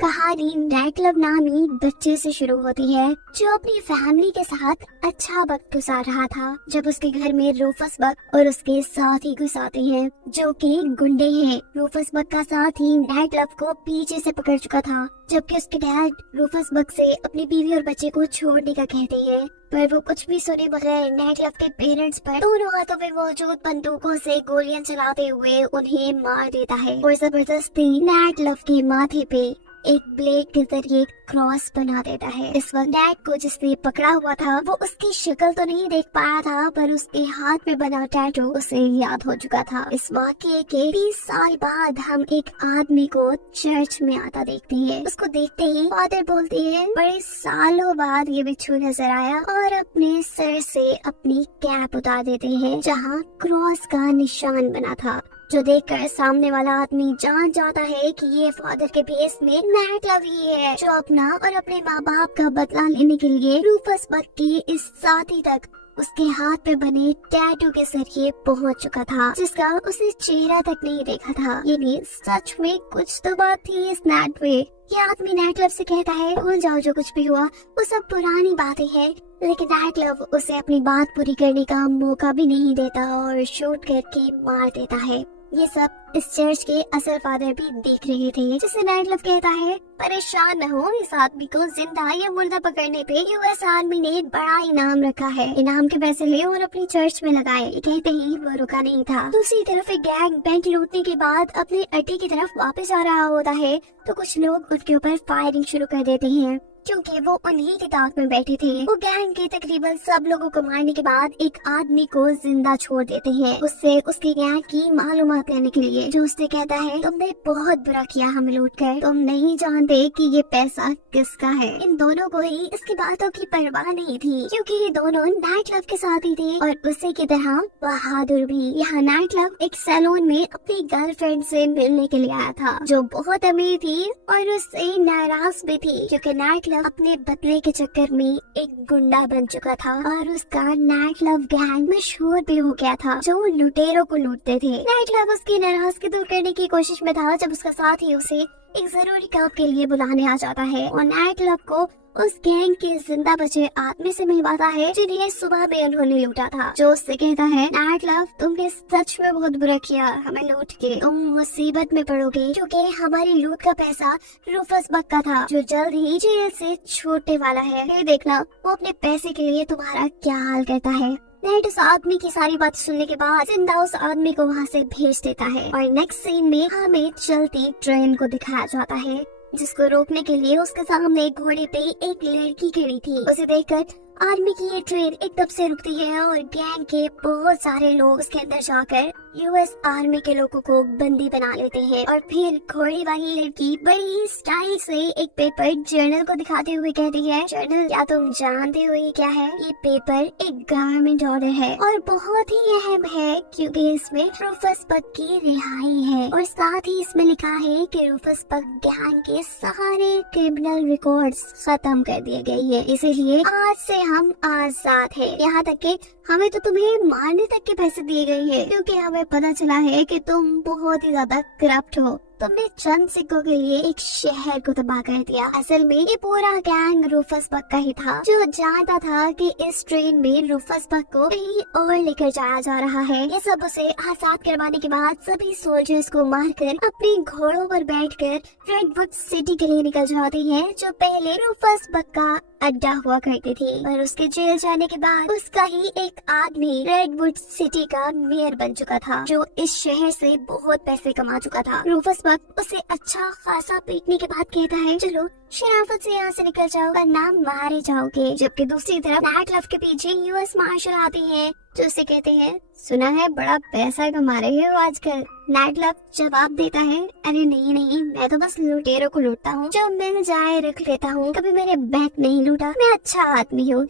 कहानी नाइटक्लब नामी बच्चे से शुरू होती है जो अपनी फैमिली के साथ अच्छा वक्त गुजार रहा था जब उसके घर में रूफस बक और उसके साथी घुस आते हैं जो कि गुंडे हैं। रूफस बक का साथी नाइटक्लब को पीछे से पकड़ चुका था जबकि उसके डैड रूफस बक से अपनी बीवी और बच्चे को छोड़ने का कहते हैं, पर वो कुछ भी सुने बगैर नाइटक्लब के पेरेंट्स पर दोनों हाथों में मौजूद बंदूकों से गोलियां चलाते हुए उन्हें मार देता है और जबरदस्ती नाइटक्लब के माथे पे एक ब्लेड के जरिए क्रॉस बना देता है। इस वक्त डैड को जिसने पकड़ा हुआ था वो उसकी शक्ल तो नहीं देख पाया था पर उसके हाथ में बना टैटू उसे याद हो चुका था। इस वाकये के 20 साल बाद हम एक आदमी को चर्च में आता देखते हैं। उसको देखते ही फादर बोलते हैं बड़े सालों बाद ये बिच्छू नजर आया और अपने सर से अपनी कैप उतार देते हैं जहाँ क्रॉस का निशान बना था, जो देखकर सामने वाला आदमी जान जाता है कि ये फादर के भेस में नाइटक्लब ही है जो अपना और अपने माँ बाप का बदला लेने के लिए रूफस बक के इस साथी तक उसके हाथ पे बने टैटू के जरिए पहुंच चुका था जिसका उसे चेहरा तक नहीं देखा था। यानी सच में कुछ तो बात थी इस नाइट में। ये आदमी नाइटक्लब से कहता है भूल जाओ जो कुछ भी हुआ वो सब पुरानी बातें हैं, लेकिन नाइटक्लब उसे अपनी बात पूरी करने का मौका भी नहीं देता और शूट करके मार देता है। ये सब इस चर्च के असल फादर भी देख रहे थे जिसे नाइटक्लब कहता है परेशान न हो, इस आदमी को जिंदा या मुर्दा पकड़ने पे यूएस आर्मी ने बड़ा इनाम रखा है, इनाम के पैसे ले और अपनी चर्च में लगाए। कहते ही वो रुका नहीं था। दूसरी तरफ एक गैंग बैंक लूटने के बाद अपने अड्डे की तरफ वापस आ रहा होता है तो कुछ लोग उसके ऊपर फायरिंग शुरू कर देते हैं क्योंकि वो उन्हीं की ताक में बैठे थे। वो गैंग के तकरीबन सब लोगों को मारने के बाद एक आदमी को जिंदा छोड़ देते हैं उससे उसकी गैंग की मालूमात लेने के लिए, जो उससे कहता है तुमने बहुत बुरा किया हमें लूट कर, तुम नहीं जानते कि ये पैसा किसका है। इन दोनों को ही इसकी बातों की परवाह नहीं थी क्योंकि ये दोनों नाइटक्लब के साथ ही थे और उसी की तरह बहादुर भी। यहाँ नाइटक्लब एक सैलून में अपनी गर्लफ्रेंड से मिलने के लिए आया था जो बहुत अमीर थी और उससे नाराज भी थी क्योंकि नाइटक्लब अपने बदले के चक्कर में एक गुंडा बन चुका था और उसका नाइटक्लब गैंग मशहूर भी हो गया था जो लुटेरों को लूटते थे। नाइटक्लब उसकी नाराजगी दूर करने की कोशिश में था जब उसका साथी उसे एक जरूरी काम के लिए बुलाने आ जाता है और नाइटक्लब को उस गैंग के जिंदा बचे आदमी से मिलवाता है जिन्हें सुबह में उन्होंने लूटा था, जो उससे कहता है नाइटक्लब तुमने सच में बहुत बुरा किया हमें लूट के, तुम मुसीबत में पड़ोगे क्योंकि हमारी लूट का पैसा रूफस बक का था जो जल्द ही जेल से छूटने वाला है। ये देखना वो अपने पैसे के लिए तुम्हारा क्या हाल करता है। नेट उस आदमी की सारी बात सुनने के बाद जिंदा उस आदमी को वहाँ से भेज देता है और नेक्स्ट सीन में हमें चलती ट्रेन को दिखाया जाता है जिसको रोकने के लिए उसके सामने घोड़े पे एक लड़की खड़ी थी। उसे देखकर आर्मी की ये ट्रेन एकदम से रुकती है और गैंग के बहुत सारे लोग उसके अंदर जाकर यूएस आर्मी के लोगों को बंदी बना लेते हैं और फिर घोड़े वाली लड़की बड़ी स्टाइल से एक पेपर जर्नल को दिखाते हुए कहती है जर्नल क्या तुम जानते हो ये क्या है? ये पेपर एक गवर्नमेंट ऑर्डर है और बहुत ही अहम है क्योंकि इसमें रूफस बक की रिहाई है और साथ ही इसमें लिखा है कि रूफस बक गैंग के सारे क्रिमिनल रिकॉर्ड्स खत्म कर दिए गए हैं, इसीलिए आज से हम आजाद हैं। यहाँ तक कि हमें तो तुम्हें मारने तक के पैसे दिए गए हैं क्योंकि हमें पता चला है कि तुम बहुत ही ज्यादा करप्ट हो। तुमने चंद सिक्कों के लिए एक शहर को तबाह कर दिया। असल में ये पूरा गैंग रूफस बक का ही था जो जानता था कि इस ट्रेन में रूफस बक को कहीं और लेकर जाया जा रहा है। ये सब उसे आजाद करवाने के बाद सभी सोल्जर्स को मारकर अपने घोड़ों पर बैठकर रेडवुड सिटी के लिए निकल जाते हैं जो पहले रूफस बक का अड्डा हुआ करती थी। पर उसके जेल जाने के बाद उसका ही एक आदमी रेडवुड सिटी का मेयर बन चुका था जो इस शहर से बहुत पैसे कमा चुका था। रूफस बक उसे अच्छा खासा पीटने के बाद कहता है चलो शराफत से यहाँ से निकल जाओ वरना मारे जाओगे। जबकि दूसरी तरफ नाइटक्लब के पीछे यूएस मार्शल आते हैं जो उसे कहते हैं सुना है बड़ा पैसा कमा रहे हो आजकल। नाइटक्लब जवाब देता है अरे नहीं नहीं मैं तो बस लुटेरों को लूटता हूँ, जो मिल जाए रख लेता हूँ, कभी मैंने बैंक नहीं लूटा, मैं अच्छा आदमी हूँ।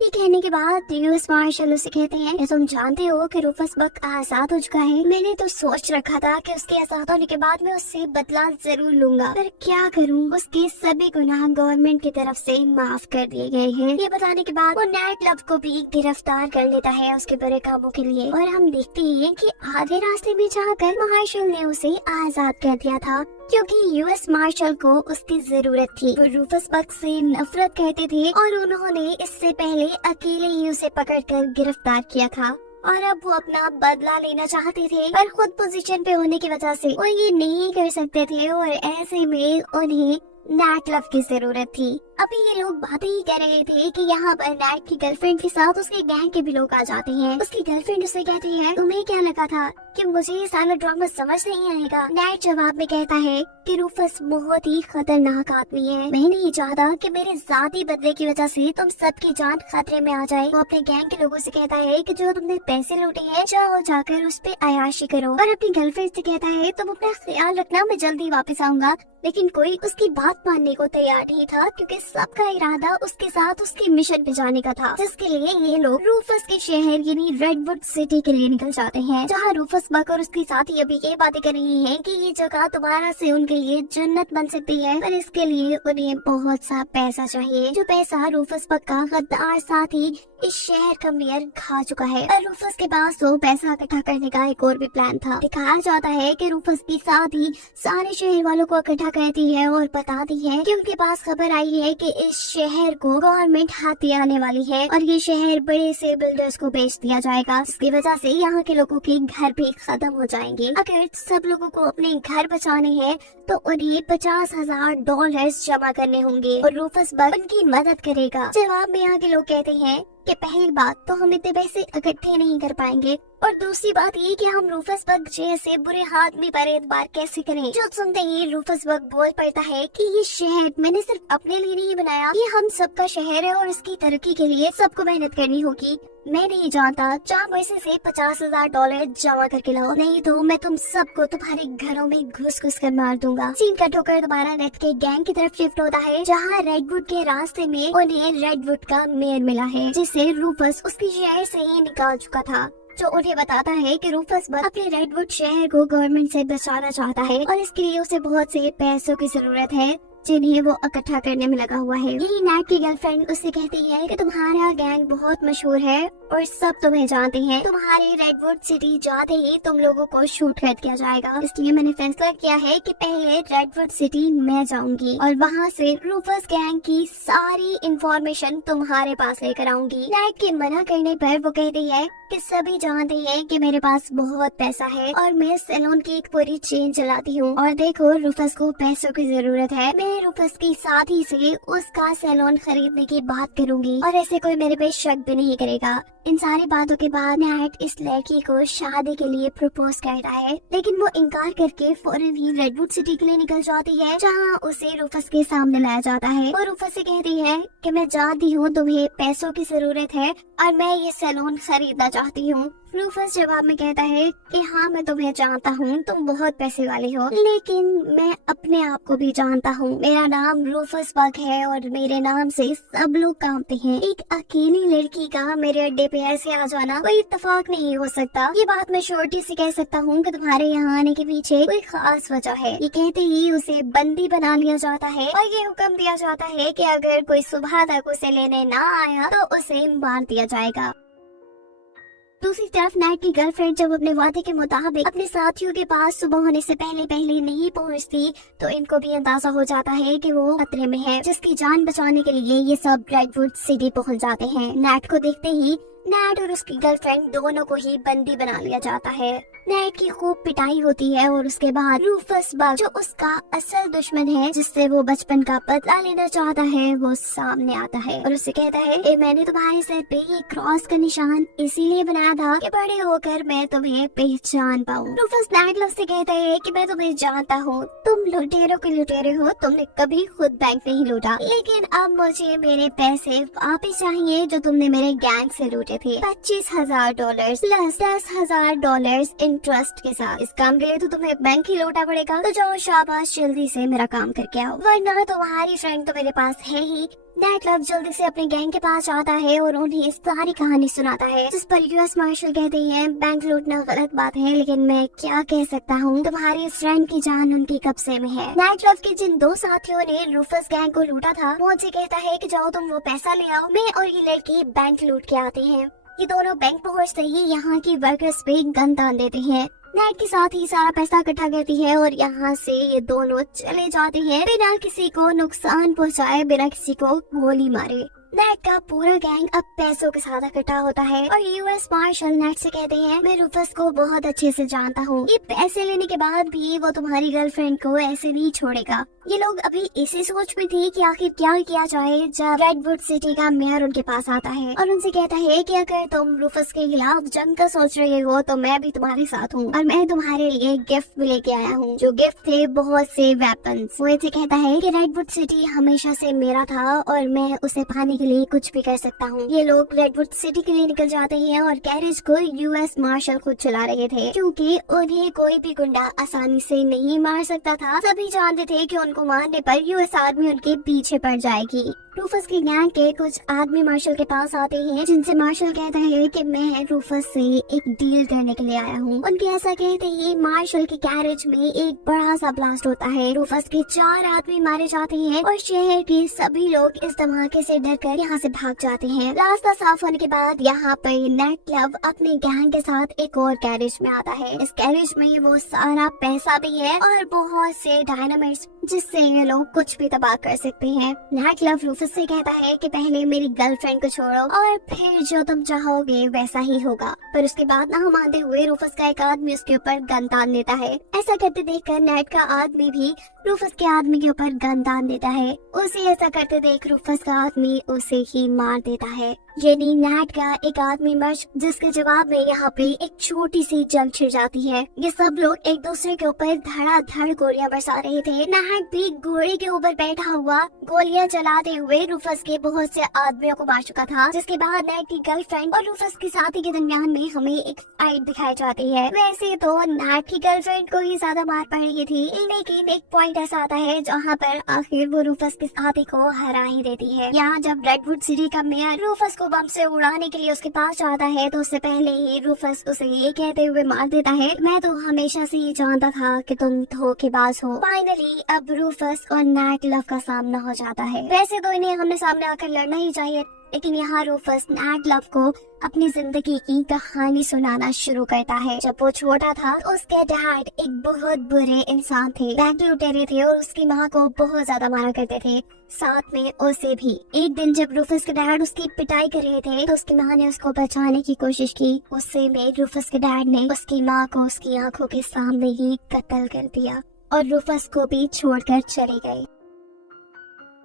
ये कहने के बाद यूएस मार्शल उसे कहते हैं कि तुम जानते हो कि रूफस बक आजाद हो चुका है। मैंने तो सोच रखा था कि उसके आजाद होने के बाद मैं उससे बदला जरूर लूंगा, पर क्या करूं, उसके सभी गुनाह गवर्नमेंट की तरफ से माफ कर दिए गए हैं। ये बताने के बाद वो नेट लव को भी गिरफ्तार कर लेता है उसके बुरे कामों के लिए, और हम देखते हैं कि आधे रास्ते में जाकर मार्शल ने उसे आजाद कर दिया था क्योंकि यूएस मार्शल को उसकी जरूरत थी। वो रूफस बक से नफरत करते थे और उन्होंने इससे पहले अकेले ही उसे पकड़कर गिरफ्तार किया था, और अब वो अपना बदला लेना चाहते थे, पर खुद पोजीशन पे होने की वजह से वो ये नहीं कर सकते थे, और ऐसे में उन्हें नेट लव की जरूरत थी। अभी ये लोग बातें ही कर रहे थे कि यहाँ पर नेट की गर्लफ्रेंड के साथ उसके गैंग के भी लोग आ जाते हैं। उसकी गर्लफ्रेंड उसे कहती है, तुम्हें क्या लगा था कि मुझे ये सारा ड्रामा समझ नहीं आएगा? नेट जवाब में कहता है कि रूफस बहुत ही खतरनाक आदमी है, मैं नहीं चाहता कि मेरे जाती बदले की वजह से तुम सबकी जान खतरे में आ जाए। वो अपने गैंग के लोगों से कहता है कि जो तुमने पैसे लूटे हैं जाओ जाकर उस पे अयाशी करो, और अपनी गर्लफ्रेंड से कहता है तुम अपना ख्याल रखना, मैं जल्दी वापस आऊंगा। लेकिन कोई उसकी बात मानने को तैयार नहीं था क्योंकि सबका इरादा उसके साथ उसके मिशन पे जाने का था, जिसके लिए ये लोग रूफस के शहर यानी रेडवुड सिटी के लिए निकल जाते हैं, जहाँ रूफस बक और उसकी साथी अभी ये बातें कर रही हैं कि ये जगह दोबारा से उनके लिए जन्नत बन सकती है, पर इसके लिए उन्हें बहुत सा पैसा चाहिए, जो पैसा रूफस बक का गद्दार साथी इस शहर का मेयर खा चुका है। और रूफस के पास वो पैसा इकट्ठा करने का एक और भी प्लान था। दिखाया जाता है कि रूफस की साथी सारे शहर वालों को इकट्ठा करती है और बताती है कि उनके पास खबर आई है कि इस शहर को गवर्नमेंट हाथी आने वाली है और ये शहर बड़े से बिल्डर्स को बेच दिया जाएगा, जिसकी वजह से यहाँ के लोगों के घर भी खत्म हो जाएंगे। अगर सब लोगों को अपने घर बचाने हैं तो उन्हें $50,000 जमा करने होंगे और रूफस बक उनकी मदद करेगा। जवाब में यहाँ के लोग कहते हैं कि पहली बात तो हम इतने पैसे इकट्ठे नहीं कर पाएंगे, और दूसरी बात ये कि हम रूफस बक जैसे बुरे आदमी पर एतबार कैसे करें। जो सुनते ही रूफस बक बोल पड़ता है कि ये शहर मैंने सिर्फ अपने लिए नहीं बनाया, ये हम सबका शहर है और इसकी तरक्की के लिए सबको मेहनत करनी होगी। मैं नहीं जानता, चार पैसे से $50,000 जमा करके लाओ, नहीं तो मैं तुम सबको तुम्हारे घरों में घुस घुस कर मार दूंगा। सीन का ठोकर दोबारा नेट के गैंग की तरफ शिफ्ट होता है, जहाँ रेडवुड के रास्ते में उन्हें रेडवुड का मेयर मिला है, जिसे रूफस उसकी शहर से ही निकाल चुका था, जो उन्हें बताता है कि रूफस बक अपने रेडवुड शहर को गवर्नमेंट से बचाना चाहता है और इसके लिए उसे बहुत से पैसों की जरूरत है, जिन्हें वो इकट्ठा करने में लगा हुआ है। यही नेट की गर्लफ्रेंड उससे कहती है कि तुम्हारा गैंग बहुत मशहूर है और सब तुम्हें जानते हैं, तुम्हारे रेडवुड सिटी जाते ही तुम लोगों को शूट कर दिया जाएगा, इसलिए मैंने फैसला किया है कि पहले रेडवुड सिटी मैं जाऊंगी और वहाँ से रूफस गैंग की सारी इंफॉर्मेशन तुम्हारे पास लेकर आऊंगी। नेट के मना करने पर वो कहती है कि सभी जानते हैं कि मेरे पास बहुत पैसा है और मैं सैलून की एक पूरी चेन चलाती हूँ, और देखो रूफस को पैसों की जरूरत है, मैं रूफस की साथी से उसका सैलून खरीदने की बात करूंगी और ऐसे कोई मेरे पे शक भी नहीं करेगा। इन सारी बातों के बाद नेट इस लड़की को शादी के लिए प्रपोज करता है, लेकिन वो इनकार करके फौरन ही रेडवुड सिटी के लिए निकल जाती है, जहाँ उसे रूफस के सामने लाया जाता है। और रूफस से कहती है कि मैं जानती हूँ तुम्हें पैसों की जरूरत है और मैं ये सैलून खरीदना चाहती हूँ। रूफस जवाब में कहता है कि हाँ मैं तुम्हें जानता हूँ, तुम बहुत पैसे वाले हो, लेकिन मैं अपने आप को भी जानता हूँ, मेरा नाम रूफस बक है और मेरे नाम से सब लोग कांपते हैं। एक अकेली लड़की का मेरे अड्डे पे ऐसे आ जाना कोई इत्तेफाक नहीं हो सकता। ये बात मैं श्योरिटी से कह सकता हूँ कि तुम्हारे यहाँ आने के पीछे कोई खास वजह है। ये कहते ही उसे बंदी बना लिया जाता है और ये हुक्म दिया जाता है कि अगर कोई सुबह तक उसे लेने ना आया तो उसे मार दिया जाएगा। दूसरी तरफ नाइट की गर्लफ्रेंड जब अपने वादे के मुताबिक अपने साथियों के पास सुबह होने से पहले नहीं पहुंचती, तो इनको भी अंदाजा हो जाता है कि वो खतरे में है, जिसकी जान बचाने के लिए ये सब रेडवुड सिटी पहुंच जाते हैं। नेट को देखते ही नेट और उसकी गर्लफ्रेंड दोनों को ही बंदी बना लिया जाता है। नेट की खूब पिटाई होती है और उसके बाद रूफस बक, जो उसका असल दुश्मन है, जिससे वो बचपन का बदला लेना चाहता है, वो सामने आता है और उससे कहता है कि मैंने तुम्हारे सर पे ये क्रॉस का निशान इसीलिए बनाया था कि बड़े होकर मैं तुम्हें पहचान पाऊँ। रूफस नेट से कहता है कि मैं तुम्हें जानता हूँ, तुम लुटेरों के लुटेरे हो, तुमने कभी खुद बैंक नहीं लूटा, लेकिन अब मुझे मेरे पैसे वापस चाहिए जो तुमने मेरे गैंग से लूटे थे। $25,000 प्लस $10,000 बैंक ट्रस्ट के साथ। इस काम के लिए तो तुम्हें बैंक ही लौटा पड़ेगा। तो जाओ शाबाश, जल्दी से मेरा काम करके आओ, वरना तुम्हारी फ्रेंड तो मेरे पास है ही। नाइट क्लब जल्दी से अपने गैंग के पास आता है और उन्हें इस सारी कहानी सुनाता है, जिस पर यूएस मार्शल कहते हैं बैंक लूटना गलत बात है, लेकिन मैं क्या कह सकता हूँ, तुम्हारी फ्रेंड की जान उनके कब्जे में है। नाइट क्लब के जिन दो साथियों ने रूफस गैंग को लूटा था, वो उनसे कहता है कि जाओ तुम वो पैसा ले आओ, मैं और ये लड़की बैंक लूट के आते हैं। ये दोनों बैंक पहुँचते ही यहाँ की वर्कर्स पे गन तान देते हैं। नाइट के साथ ही सारा पैसा इकट्ठा करती है और यहाँ से ये दोनों चले जाते हैं बिना किसी को नुकसान पहुँचाए, बिना किसी को गोली मारे। नाइट का पूरा गैंग अब पैसों के साथ इकट्ठा होता है और यूएस मार्शल नाइट से कहते हैं, मैं रूफस को बहुत अच्छे से जानता हूँ, ये पैसे लेने के बाद भी वो तुम्हारी गर्लफ्रेंड को ऐसे नहीं छोड़ेगा। ये लोग अभी इसी सोच में थे कि आखिर क्या किया जाए, जब रेडवुड सिटी का मेयर उनके पास आता है और उनसे कहता है कि अगर तुम रूफस के खिलाफ जंग का सोच रहे हो तो मैं भी तुम्हारे साथ हूँ और मैं तुम्हारे लिए गिफ्ट भी लेके आया हूँ। जो गिफ्ट थे बहुत से वेपन्स। वो ऐसे कहता है कि रेडवुड सिटी हमेशा से मेरा था और मैं उसे पाने के लिए कुछ भी कर सकता हूँ। ये लोग रेडवुड सिटी के लिए निकल जाते हैं और गैरेज को यूएस मार्शल खुद चला रहे थे, क्योंकि उन्हें कोई भी गुंडा आसानी से नहीं मार सकता था। सभी जानते थे कि उनको मारने पर यूएस आर्मी उनके पीछे पड़ जाएगी। रूफस की गैंग के कुछ आदमी मार्शल के पास आते हैं, जिनसे मार्शल कहता है कि मैं रूफस से एक डील करने के लिए आया हूँ। उनके ऐसा कहते ही मार्शल के गैरेज में एक बड़ा सा ब्लास्ट होता है। रूफस के 4 आदमी मारे जाते हैं और शहर के सभी लोग इस धमाके से डरकर यहाँ से भाग जाते हैं। रास्ता साफ होने के बाद यहाँ पर नाइट क्लब अपने गैंग के साथ एक और गैरेज में आता है। इस गैरेज में वो सारा पैसा भी है और बहुत से डायनामाइट्स, जिससे ये लोग कुछ भी तबाह कर सकते हैं। नाइट क्लब रूफस से कहता है कि पहले मेरी गर्लफ्रेंड को छोड़ो और फिर जो तुम चाहोगे वैसा ही होगा। पर उसके बाद ना मानते हुए रूफस का एक आदमी उसके ऊपर गन तान देता है। ऐसा करते देखकर नाइट का आदमी भी रूफस के आदमी के ऊपर गन तान देता है। उसे ऐसा करते देख रूफस का आदमी उसे ही मार देता है। यानी नाइट का एक आदमी मर्ज, जिसके जवाब में यहाँ पे एक छोटी सी जंग छिड़ जाती है। ये सब लोग एक दूसरे के ऊपर धड़ाधड़ गोलियां बरसा रहे थे। नाइट भी घोड़े के ऊपर बैठा हुआ गोलियां चलाते हुए रूफस के बहुत से आदमियों को मार चुका था। जिसके बाद नाइट की गर्लफ्रेंड और रूफस के साथी के दरमियान में हमें एक फाइट दिखाई जाती है। वैसे तो नाइट की गर्लफ्रेंड को ही ज्यादा मार पड़ रही थी, लेकिन एक पॉइंट ऐसा आता है जहाँ पर आखिर वो रूफस के साथी को हरा ही देती है। यहाँ जब रेडवुड सिटी का मेयर रूफस को बम से उड़ाने के लिए उसके पास जाता है, तो उससे पहले ही रूफस उसे ये कहते हुए मार देता है, मैं तो हमेशा से ये जानता था कि तुम धोखेबाज हो। फाइनली अब रूफस और नाइट लव का सामना हो जाता है। वैसे तो इन्हें हमने सामने आकर लड़ना ही चाहिए, लेकिन यहाँ रूफस नाइट लव को अपनी जिंदगी की कहानी सुनाना शुरू करता है। जब वो छोटा था तो उसके डैड एक बहुत बुरे इंसान थे, बैंक लुटेरे थे और उसकी माँ को बहुत ज्यादा मारा करते थे, साथ में उसे भी। एक दिन जब रूफस के डैड उसकी पिटाई कर रहे थे तो उसकी माँ ने उसको बचाने की कोशिश की। उससे में रूफस के डैड ने उसकी माँ को उसकी आंखों के सामने ही कत्ल कर दिया और रूफस को भी छोड़कर चले गए।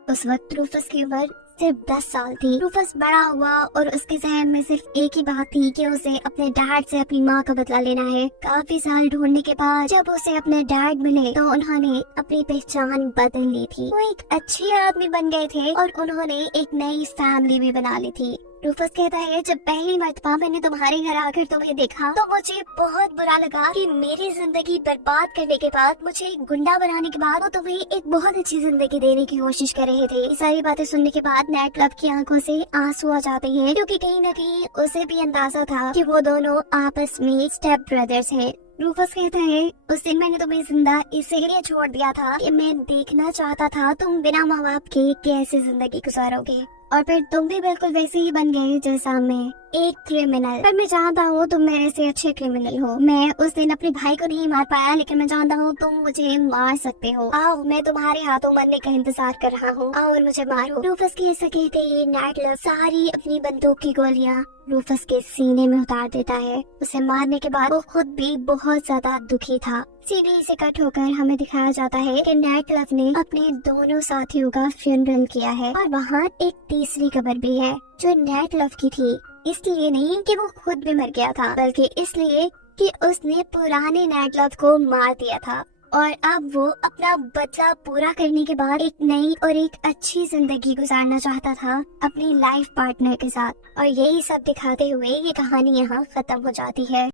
उस वक्त रूफस की उम्र सिर्फ 10 साल थी। रूफस बड़ा हुआ और उसके जहन में सिर्फ एक ही बात थी कि उसे अपने डैड से अपनी माँ का बदला लेना है। काफी साल ढूंढने के बाद जब उसे अपने डैड मिले तो उन्होंने अपनी पहचान बदल ली थी। वो एक अच्छे आदमी बन गए थे और उन्होंने एक नई फैमिली भी बना ली थी। रूफस कहता है, जब पहली मर्तबा मैंने तुम्हारे घर आकर तुम्हें देखा तो मुझे बहुत बुरा लगा कि मेरी जिंदगी बर्बाद करने के बाद, मुझे एक गुंडा बनाने के बाद वो तुम्हें एक बहुत अच्छी जिंदगी देने की कोशिश कर रहे थे। ये सारी बातें सुनने के बाद नाइट क्लब की आंखों से आंसू आ जाते हैं, क्योंकि कहीं न कहीं उसे भी अंदाजा था कि वो दोनों आपस में स्टेप ब्रदर्स हैं। रूफस कहता है, उस दिन मैंने तुम्हें जिंदा इसीलिए छोड़ दिया था कि मैं देखना चाहता था तुम बिना माँ बाप के कैसे जिंदगी गुजारोगे, और फिर तुम भी बिल्कुल वैसे ही बन गए जैसा मैं, एक क्रिमिनल। पर मैं जानता हूँ तुम मेरे से अच्छे क्रिमिनल हो। मैं उस दिन अपने भाई को नहीं मार पाया, लेकिन मैं जानता हूँ तुम मुझे मार सकते हो। आओ, मैं तुम्हारे हाथों मरने का इंतजार कर रहा हूँ, आओ और मुझे मारो। रूफस की ऐसा कहते ही नाइट लव सारी अपनी बंदूक की गोलियाँ रूफस के सीने में उतार देता है। उसे मारने के बाद वो खुद भी बहुत ज्यादा दुखी था। सीढ़ी से कट होकर हमें दिखाया जाता है कि नाइट लव ने अपने दोनों साथियों का फ्यूनरल किया है और वहाँ एक तीसरी कब्र भी है जो नाइट लव की थी। इसलिए नहीं कि वो खुद भी मर गया था, बल्कि इसलिए कि उसने पुराने नाइट लव को मार दिया था और अब वो अपना बदला पूरा करने के बाद एक नई और एक अच्छी जिंदगी गुजारना चाहता था अपनी लाइफ पार्टनर के साथ। और यही सब दिखाते हुए ये कहानी यहाँ खत्म हो जाती है।